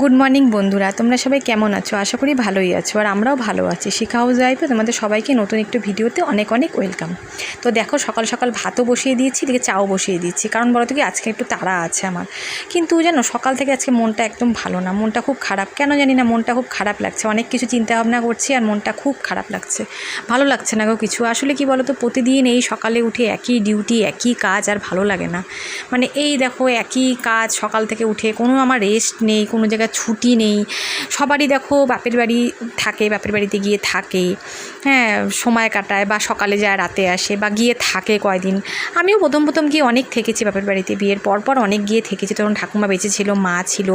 Good morning বন্ধুরা, তোমরা সবাই কেমন আছো? আশা করি ভালোই আছো, আর আমরাও ভালো আছি। শিখা হাউস লাইফে তোমাদের সবাইকে নতুন একটু ভিডিওতে অনেক অনেক ওয়েলকাম। তো দেখো, সকাল সকাল ভাতও বসিয়ে দিয়েছি, এদিকে চাও বসিয়ে দিচ্ছি। কারণ বলো তো কি, আজকে একটু তাড়া আছে আমার। কিন্তু জানো, সকাল থেকে আজকে মনটা একদম ভালো না, মনটা খুব খারাপ। কেন জানি না, মনটা খুব খারাপ লাগছে। অনেক কিছু চিন্তা ভাবনা করছি আর মনটা খুব খারাপ লাগছে, ভালো লাগছে না গো কিছু। আসলে কি বলো তো, প্রতিদিন এই সকালে উঠে একই ডিউটি, একই কাজ, আর ভালো লাগে না। মানে এই দেখো, একই কাজ, সকাল থেকে উঠে কোনো আমার রেস্ট নেই, কোনো জায়গায় ছুটি নেই। সবারই দেখো বাপের বাড়ি থাকে, বাপের বাড়িতে গিয়ে থাকে, হ্যাঁ, সময় কাটায়, বা সকালে যায় রাতে আসে, বা গিয়ে থাকে কয়দিন। আমিও প্রথম গিয়ে অনেক থেকেছি বাপের বাড়িতে, বিয়ের পর অনেক গিয়ে থেকেছি। তখন ঠাকুমা বেঁচে ছিল, মা ছিল,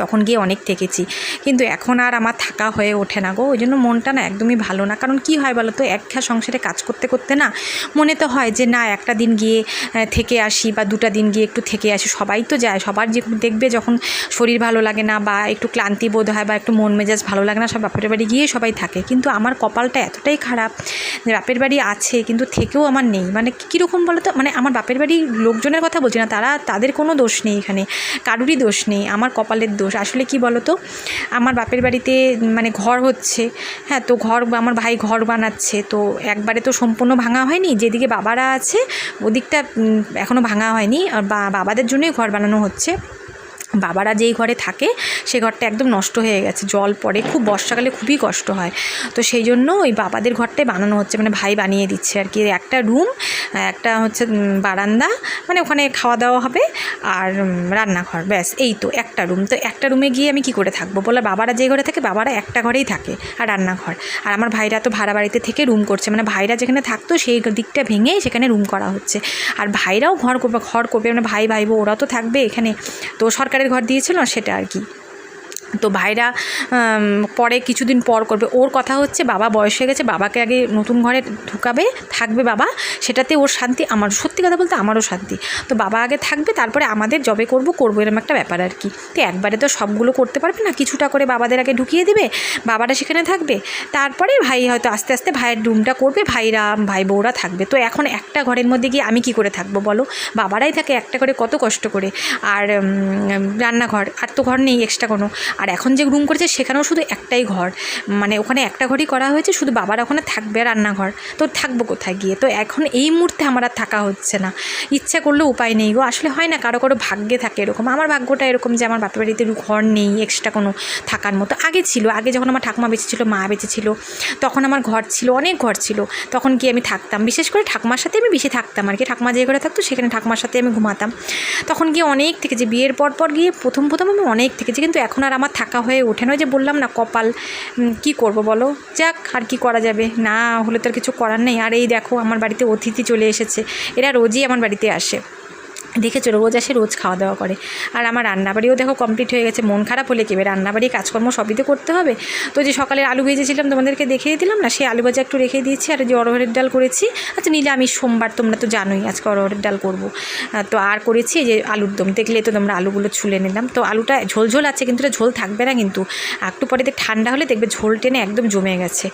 তখন গিয়ে অনেক থেকেছি। কিন্তু এখন আর আমার থাকা হয়ে ওঠে না গো। ওই জন্য মনটা না একদমই ভালো না। কারণ কি হয় বলো তো, একঘেয়া সংসারে কাজ করতে করতে না মনে তো হয় যে না, একটা দিন গিয়ে থেকে আসি, বা দুটা দিন গিয়ে একটু থেকে আসি। সবাই তো যায়, সবার যে দেখবে যখন শরীর ভালো লাগে না, বা একটু ক্লান্তি বোধ হয়, বা একটু মন মেজাজ ভালো লাগে না, সব বাপের বাড়ি গিয়ে সবাই থাকে। কিন্তু আমার কপালটা এতটাই খারাপ যে বাপের বাড়ি আছে কিন্তু থেকেও আমার নেই। মানে কীরকম বলো তো, মানে আমার বাপের বাড়ির লোকজনের কথা বলছি না, তাদের কোনো দোষ নেই, এখানে কারুরই দোষ নেই, আমার কপালের দোষ। আসলে কি বলো তো, আমার বাপের বাড়িতে মানে ঘর হচ্ছে, হ্যাঁ, তো আমার ভাই ঘর বানাচ্ছে। তো একবারে তো সম্পূর্ণ ভাঙা হয়নি, যেদিকে বাবারা আছে ওদিকটা এখনও ভাঙা হয়নি, আর বাবাদের জন্যই ঘর বানানো হচ্ছে। বাবারা যেই ঘরে থাকে সে ঘরটা একদম নষ্ট হয়ে গেছে, জল পড়ে, খুব বর্ষাকালে খুবই কষ্ট হয়। তো সেই জন্য ওই বাবাদের ঘরটাই বানানো হচ্ছে, মানে ভাই বানিয়ে দিচ্ছে আর কি। একটা রুম, একটা হচ্ছে বারান্দা, মানে ওখানে খাওয়া দাওয়া হবে, আর রান্নাঘর, ব্যাস এই তো একটা রুম। তো একটা রুমে গিয়ে আমি কি করে থাকবো বলে, বাবারা যে ঘরে থাকে, বাবারা একটা ঘরেই থাকে, আর রান্নাঘর। আর আমার ভাইরা তো ভাড়া বাড়িতে থেকে রুম করছে, মানে ভাইরা যেখানে থাকতো সেই দিকটা ভেঙেই সেখানে রুম করা হচ্ছে। আর ভাইরাও ঘর করবে, মানে ভাই বউ ওরাও তো থাকবে এখানে। তো সরকারের ঘর দিয়েছিল সেটা আর কি। তো ভাইরা পরে কিছুদিন পর করবে। ওর কথা হচ্ছে, বাবা বয়স হয়ে গেছে, বাবাকে আগে নতুন ঘরে ঢুকাবে, থাকবে বাবা, সেটাতে ওর শান্তি। আমার সত্যি কথা বলতে আমারও শান্তি। তো বাবা আগে থাকবে, তারপরে আমাদের জবে করবো এরকম একটা ব্যাপার আর কি। তো একবারে তো সবগুলো করতে পারবে না, কিছুটা করে বাবাদের আগে ঢুকিয়ে দিবে, বাবারা সেখানে থাকবে, তারপরে ভাই হয়তো আস্তে আস্তে ভাইয়ের রুমটা করবে, ভাই বউরা থাকবে। তো এখন একটা ঘরের মধ্যে গিয়ে আমি কি করে থাকবো বলো? বাবারাই থাকে একটা করে, কত কষ্ট করে। আর রান্নাঘর, আর তো ঘর নেই এক্সট্রা কোনো। আর এখন যে রুম করেছে সেখানেও শুধু একটাই ঘর, মানে ওখানে একটা ঘরই করা হয়েছে, শুধু বাবার ওখানে থাকবে রান্নাঘর। তো থাকবো কোথায় গিয়ে? তো এখন এই মুহূর্তে আমার আর থাকা হচ্ছে না, ইচ্ছা করলেও উপায় নেই গো। আসলে হয় না, কারো ভাগ্যে থাকে এরকম। আমার ভাগ্যটা এরকম যে আমার বাপের বাড়িতে ঘর নেই এক্সট্রা কোনো থাকার মতো। আগে ছিল, আগে যখন আমার ঠাকুমা বেঁচে ছিল, মা বেঁচে ছিল, তখন আমার ঘর ছিল, অনেক ঘর ছিল। তখন কি আমি থাকতাম, বিশেষ করে ঠাকুমার সাথে আমি বেশি থাকতাম আর কি। ঠাকুমা যে ঘরে থাকতো সেখানে ঠাকুমার সাথে আমি ঘুমাতাম। তখন গিয়ে অনেক থেকেছি, বিয়ের পর গিয়ে প্রথম আমি অনেক থেকেছি। কিন্তু এখন আর আমার থাকা হয়ে ওঠে না। যে বললাম না, কপাল, কি করব বলো। যাক, আর কি করা যাবে, না হলে তো আর কিছু করার নেই। আর এই দেখো, আমার বাড়িতে অতিথি চলে এসেছে। এরা রোজই আমার বাড়িতে আসে, দেখেছো, রোজ আসে, রোজ খাওয়া দাওয়া করে। আর আমার রান্নাবাড়িও দেখো কমপ্লিট হয়ে গেছে। মন খারাপ হলে কি, রান্নাবাড়ি কাজকর্ম সবই তো করতে হবে। তো যে সকালে আলু ভেজেছিলাম তোমাদেরকে দেখিয়ে দিলাম না, সেই আলু ভাজা একটু রেখে দিয়েছি। আর যে অরহরের ডাল করেছি, আচ্ছা নিলে আমি সোমবার, তোমরা তো জানোই আজকে অরহরের ডাল করব। তো আর করেছি যে আলুর দম, দেখলে তো তোমরা আলুগুলো ছুলে নিলাম। তো আলুটা ঝোল আছে, কিন্তু এটা ঝোল থাকবে না, কিন্তু একটু পরে ঠান্ডা হলে দেখবে ঝোল টেনে একদম জমে গেছে।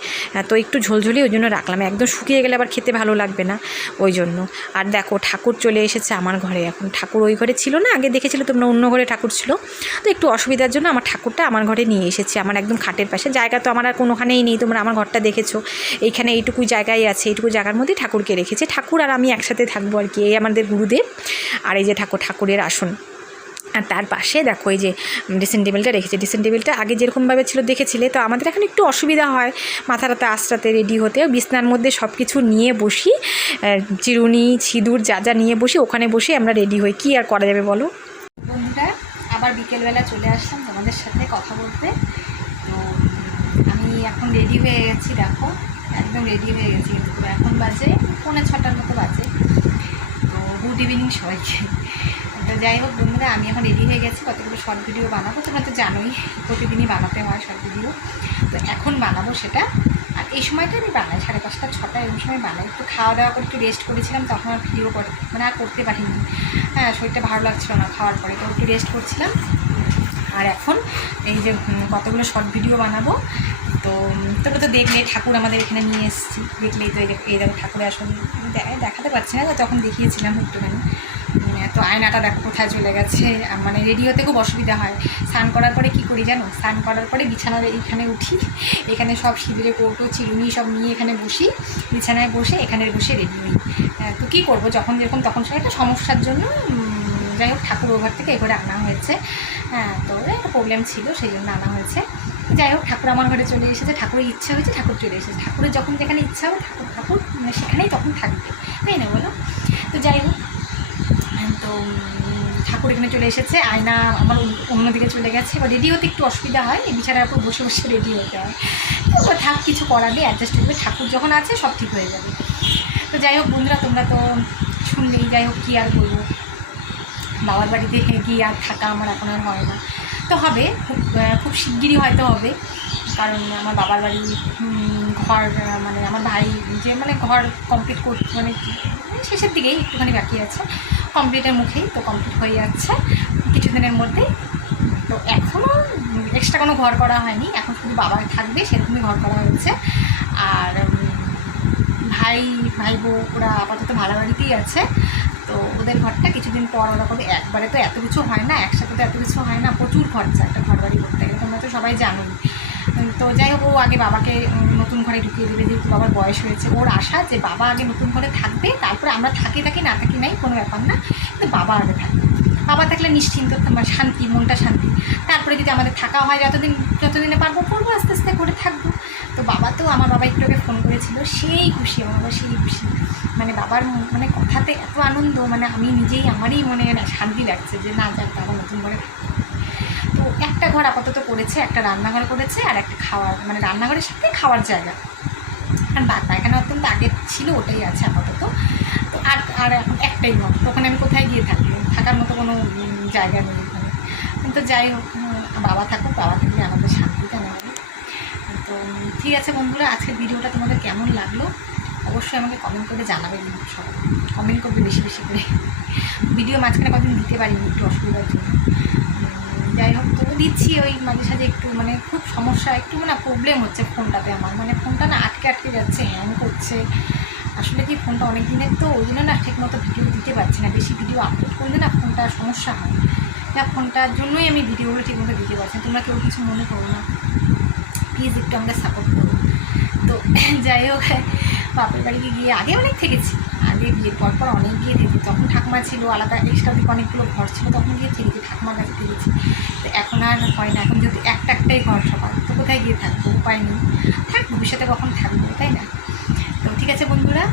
তো একটু ঝোলঝোলি ওই জন্য রাখলাম, একদম শুকিয়ে গেলে আবার খেতে ভালো লাগবে না, ওই জন্য। আর দেখো, ঠাকুর চলে এসেছে আমার ঘরে। এখন ঠাকুর ওই ঘরে ছিল না, আগে দেখেছিল তোমরা, অন্য ঘরে ঠাকুর ছিল। তো একটু অসুবিধার জন্য আমার ঠাকুরটা আমার ঘরে নিয়ে এসেছি, আমার একদম খাটের পাশে। জায়গা তো আমার আর কোনোখানেই নেই, তোমরা আমার ঘরটা দেখেছো, এইখানে এইটুকু জায়গায় আছে, এইটুকু জায়গার মধ্যেই ঠাকুরকে রেখেছে। ঠাকুর আর আমি একসাথে থাকবো আর কি। এই আমাদের গুরুদেব, আর এই যে ঠাকুরের আসন। আর তার পাশে দেখো এই যে ড্রেসিং টেবিলটা রেখেছে। ড্রেসিং টেবিলটা আগে যেরকমভাবে ছিল দেখেছিলে, তো আমাদের এখন একটু অসুবিধা হয় মাথাটাতে আশ্রাতে রেডি হতে। বিছনার মধ্যে সব কিছু নিয়ে বসি, চিরুনি সিঁদুর যা নিয়ে বসি, ওখানে বসে আমরা রেডি হই। কি আর করা যাবে বলো বন্ধুরা, আবার বিকেলবেলা চলে আসলাম তোমাদের সাথে কথা বলতে। তো আমি এখন রেডি হয়ে গেছি, দেখো একদম রেডি হয়ে গেছি। কিন্তু এখন বাজে 6:45 মতো বাজে। তো গুড ইভিনিং সবাইকে। তো যাই হোক বন্ধুরা, আমি এখন রেডি হয়ে গেছি, কতগুলো শর্ট ভিডিও বানাবো। তোমরা তো জানোই প্রতিদিনই বানাতে হয় শর্ট ভিডিও। তো এখন বানাবো সেটা। আর এই সময়টা আমি বানাই 5:30 6টা এরকম সময় বানাই। একটু খাওয়া দাওয়া করে একটু রেস্ট করেছিলাম, তখন আর ভিডিও আর করতে পারিনি। হ্যাঁ, শরীরটা ভালো লাগছিল না খাওয়ার পরে, তো একটু রেস্ট করছিলাম। আর এখন এই যে কতগুলো শর্ট ভিডিও বানাবো। তো তোমরা তো দেখলে ঠাকুর আমাদের এখানে নিয়ে এসেছি, দেখলেই তো এই দেখো ঠাকুরের আসন দেখাতে পারছি না, তখন দেখিয়েছিলাম একটুখানি। তো তো আয়নাটা দেখো কোথায় চলে গেছে। মানে রেডি হতে খুব অসুবিধা হয়। স্নান করার পরে কী করি জানো, স্নান করার পরে বিছানার এইখানে উঠি, এখানে সব সিঁদুরে কৌটো চিরুনি সব নিয়ে এখানে বসি, বিছানায় বসে এখানে বসে রেডি হই। তো কী করবো, যখন যেরকম তখন সে একটা সমস্যার জন্য যাই হোক ঠাকুর ওভার থেকে এ করে আনা হয়েছে। হ্যাঁ, তো একটা প্রবলেম ছিল সেই জন্য আনা হয়েছে। যাই হোক, ঠাকুর আমার ঘরে চলে এসেছে, ঠাকুরের ইচ্ছা হয়েছে, ঠাকুর চলে এসেছে। ঠাকুরের যখন যেখানে ইচ্ছা হবে ঠাকুর মানে সেখানেই তখন থাকবে, তাই না বলো? তো যাই হোক, তো ঠাকুর এখানে চলে এসেছে, আয়না আমার অন্যদিকে চলে গেছে। এবার রেডি হতে একটু অসুবিধা হয়, এই বিছানার উপর বসে বসে রেডি হতে হয়। তো থাক, কিছু করার নেই, অ্যাডজাস্ট করবে। ঠাকুর যখন আছে সব ঠিক হয়ে যাবে। তো যাই হোক বন্ধুরা, তোমরা তো শুনলেই, যাই হোক কী আর বলবো, বাবার বাড়িতে গিয়ে আর থাকা আমার এখন আর হয় না। তো হবে, খুব শিগগিরই হয়তো হবে, কারণ আমার বাবার বাড়ি ঘর মানে আমার ভাই যে মানে ঘর কমপ্লিট করতে মানে শেষের দিকেই একটুখানি বাকি আছে, কমপ্লিটের মুখেই, তো কমপ্লিট হয়ে যাচ্ছে কিছুদিনের মধ্যেই। তো এখনও এক্সট্রা কোনো ঘর করা হয়নি, এখন শুধু বাবা থাকবে সেরকমই ঘর করা হয়েছে। আর ভাই বউ ওরা আপাতত ভাড়া বাড়িতেই আছে। তো ওদের ঘরটা কিছুদিন পর ওরা করবে। একবারে তো এত কিছু হয় না, একসাথে তো এত কিছু হয় না, প্রচুর খরচা একটা ঘর বাড়ি করতে গেলে, তোমরা তো সবাই জানোই। তো যাই হোক, ও আগে বাবাকে নতুন ঘরে ঢুকিয়ে দেবে, যেহেতু বাবার বয়স হয়েছে। ওর আশা যে বাবা আগে নতুন ঘরে থাকবে, তারপরে আমরা থাকি না থাকি নাই কোনো ব্যাপার না, কিন্তু বাবা আগে থাকবে। বাবা থাকলে নিশ্চিন্ত, শান্তি, মনটা শান্তি। তারপরে যদি আমাদের থাকা হয় যতদিনে পারবো করবো, আস্তে আস্তে করে থাকবো। তো আমার বাবা একটু আগে ফোন করেছিল, সেই খুশি আমার বাবা, সেই খুশি। মানে বাবার মানে কথাতে এত আনন্দ, মানে আমি নিজেই আমারই মনে শান্তি লাগছে যে না, যাক বাবা নতুন ঘরে থাকবে। তো একটা ঘর আপাতত করেছে, একটা রান্নাঘর করেছে, আর একটা খাওয়ার মানে রান্নাঘরের সাথে খাওয়ার জায়গা, আর বাদ পায়খানা অত্যন্ত আগে ছিল ওটাই আছে আপাতত। তো আর এখন একটাই ঘর, তো ওখানে আমি কোথায় গিয়ে থাকবো, থাকার মতো কোনো জায়গা নেই ওখানে। কিন্তু যাই হোক, বাবা থাকুক, বাবা থাকলে আমাদের শান্তিটা নেওয়া। তো ঠিক আছে বন্ধুরা, আজকের ভিডিওটা তোমাদের কেমন লাগলো অবশ্যই আমাকে কমেন্ট করে জানাবে। সবাই কমেন্ট করবে বেশি বেশি করে। ভিডিও মাঝখানে কদিন দিতে পারিনি একটু অসুবিধার জন্য। যাই হোক, তো দিচ্ছি ওই মাঝে সাঝে একটু মানে খুব সমস্যা, একটু না প্রবলেম হচ্ছে ফোনটাতে আমার, মানে ফোনটা না আটকে যাচ্ছে, হ্যাং করছে। আসলে কি ফোনটা অনেক দিনের, তো ওই জন্য না ঠিক মতো ভিডিও দিতে পারছি না। বেশি ভিডিও আপলোড করলে না ফোনটা সমস্যা হয়, ফোনটার জন্যই আমি ভিডিওগুলো ঠিকমতো দিতে পারছি না। তোমরা কেউ কিছু মনে করো না, প্লিজ একটু আমাকে সাপোর্ট করো। তো যাই হোক, বাপের বাড়িতে গিয়ে আগে অনেক থেকেছি, আগে বিয়ের পর অনেক গিয়ে থেকেছি। তখন ঠাকুমা ছিল আলাদা, এক্সট্রা দিকে অনেকগুলো ঘর ছিল, তখন গিয়ে থেকেছি, ঠাকুমার কাছে থেকেছি। তো এখন আর হয় না, এখন যেহেতু একটাই ঘর সবার, তো কোথায় গিয়ে থাকবো, উপায় নেই। ভবিষ্যতে কখন থাকবো, তাই না? তো ঠিক আছে বন্ধুরা,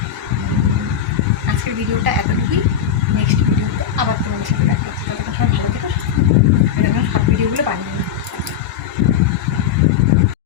আজকের ভিডিওটা এতটুকুই। নেক্সট ভিডিওতে আবার তোমাদের সাথে দেখা হচ্ছে। ততক্ষণ সবাই ভালো থেকো, এরকম সব ভিডিওগুলো বানিয়ে